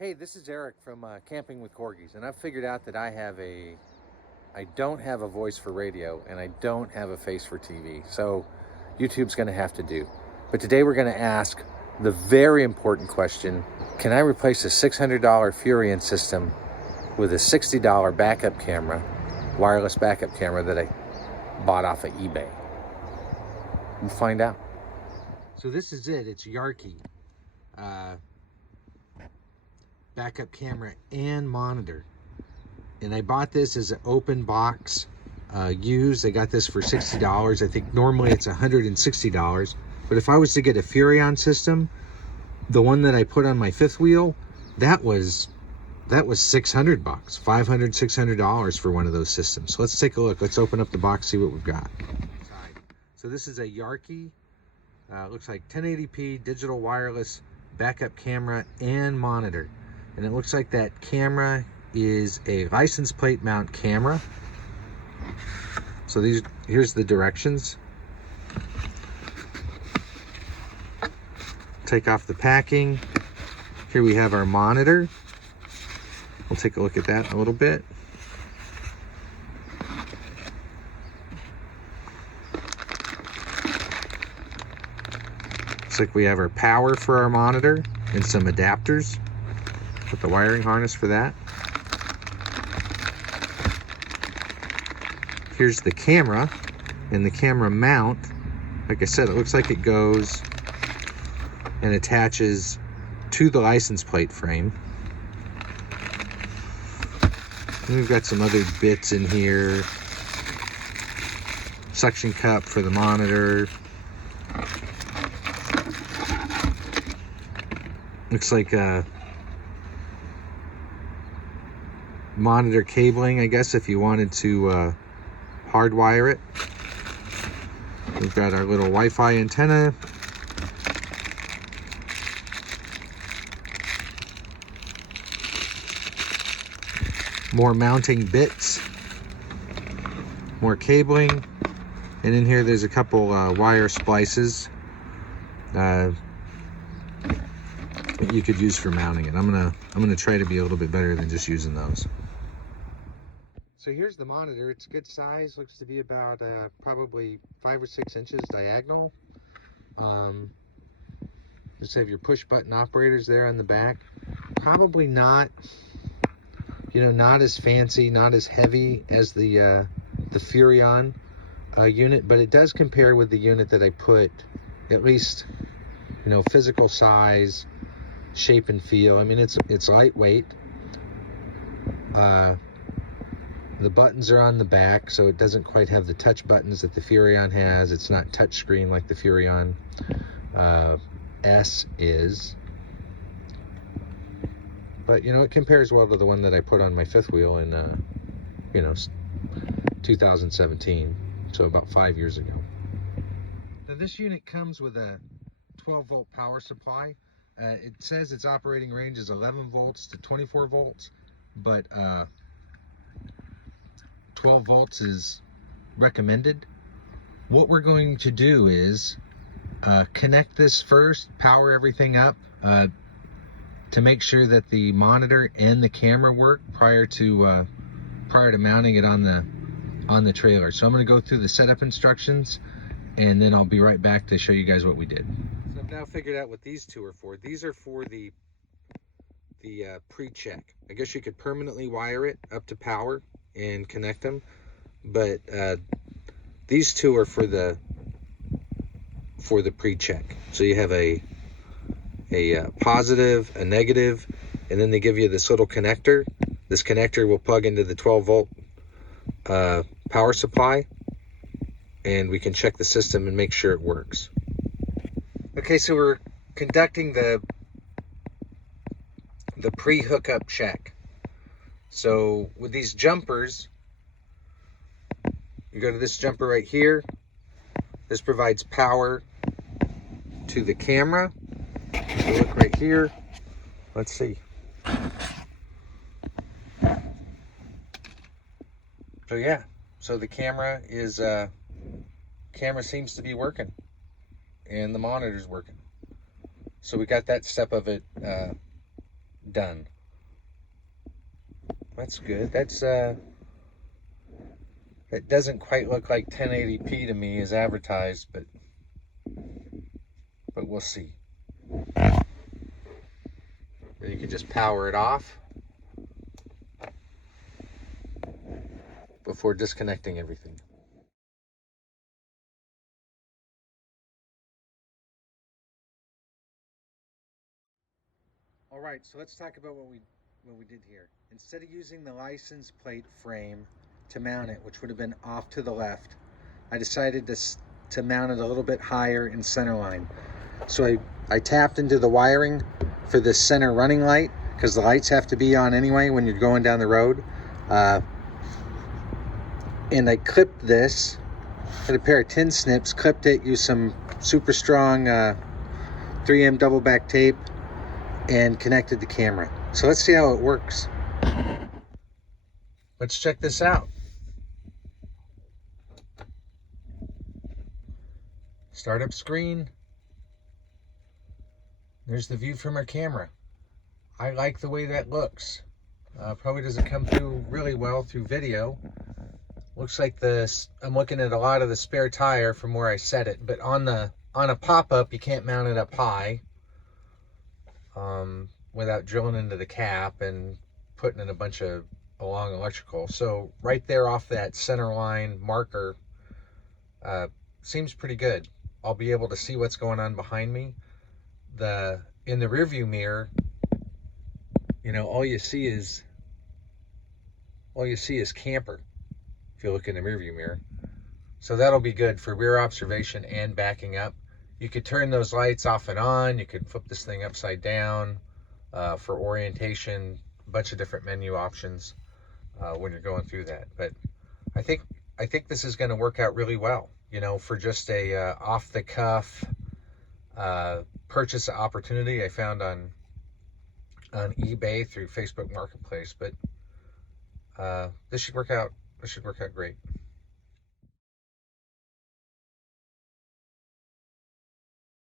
Hey, this is Eric from Camping with Corgis, and I've figured out that I don't have a voice for radio, and I don't have a face for TV, so YouTube's gonna have to do. But today we're gonna ask the very important question: can I replace a $600 Furrion system with a $60 backup camera, wireless backup camera that I bought off of eBay? We'll find out. So this is it. It's Yakry. Backup camera and monitor, and I bought this as an open box used. I got this for $60. I think normally it's $160, but if I was to get a Furrion system, the one that I put on my fifth wheel, that was $600, $500-$600 for one of those systems. So let's take a look. Let's open up the box, see what we've got. So this is a Yakry, looks like 1080p digital wireless backup camera and monitor. And it looks like that camera is a license plate mount camera. So here's the directions. Take off the packing. Here we have our monitor. We'll take a look at that in a little bit. Looks like we have our power for our monitor and some adapters. Put the wiring harness for that. Here's the camera and the camera mount. Like I said, it looks like it goes and attaches to the license plate frame. And we've got some other bits in here. Suction cup for the monitor. Looks like monitor cabling, I guess, if you wanted to hardwire it. We've got our little Wi-Fi antenna. More mounting bits. More cabling. And in here there's a couple wire splices that you could use for mounting it. I'm gonna try to be a little bit better than just using those. So here's the monitor. It's good size. Looks to be about probably 5 or 6 inches diagonal. Just have your push button operators there on the back. Probably not, not as fancy, not as heavy as the Furrion unit, but it does compare with the unit that I put, at least, physical size, shape and feel. I mean, it's lightweight. The buttons are on the back, so it doesn't quite have the touch buttons that the Furrion has. It's not touch screen like the Furrion S is. But, it compares well to the one that I put on my fifth wheel in, 2017, so about 5 years ago. Now, this unit comes with a 12-volt power supply. It says its operating range is 11 volts to 24 volts, but 12 volts is recommended. What we're going to do is connect this first, power everything up to make sure that the monitor and the camera work prior to mounting it on the trailer. So I'm going to go through the setup instructions, and then I'll be right back to show you guys what we did. So I've now figured out what these two are for. These are for the pre-check. I guess you could permanently wire it up to power and connect them, but these two are for the pre-check. So you have a positive, a negative, and then they give you this little connector. This connector will plug into the 12-volt power supply, and we can check the system and make sure it works. Okay, so we're conducting the pre-hookup check. So with these jumpers, you go to this jumper right here. This provides power to the camera. So look right here. Let's see. So yeah, so the camera seems to be working, and the monitor's working. So we got that step of it done. That's good. That doesn't quite look like 1080p to me as advertised, but we'll see. Or you could just power it off before disconnecting everything. All right, so let's talk about what we did here. Instead of using the license plate frame to mount it, which would have been off to the left, I decided to mount it a little bit higher in center line. So I tapped into the wiring for the center running light, because the lights have to be on anyway when you're going down the road. And I clipped this with a pair of tin snips, clipped it, used some super strong 3M double back tape, and connected the camera. So let's see how it works. Let's check this out. Startup screen. There's the view from our camera. I like the way that looks. Probably doesn't come through really well through video. Looks like I'm looking at a lot of the spare tire from where I set it, but on a pop-up you can't mount it up high without drilling into the cap and putting in a bunch of long electrical. So right there off that center line marker seems pretty good. I'll be able to see what's going on behind me. In the rearview mirror, you know, all you see is camper if you look in the rearview mirror. So that'll be good for rear observation and backing up. You could turn those lights off and on. You could flip this thing upside down for orientation. A bunch of different menu options when you're going through that. But I think this is going to work out really well. You know, for just a off-the-cuff purchase opportunity I found on eBay through Facebook Marketplace. But this should work out. This should work out great.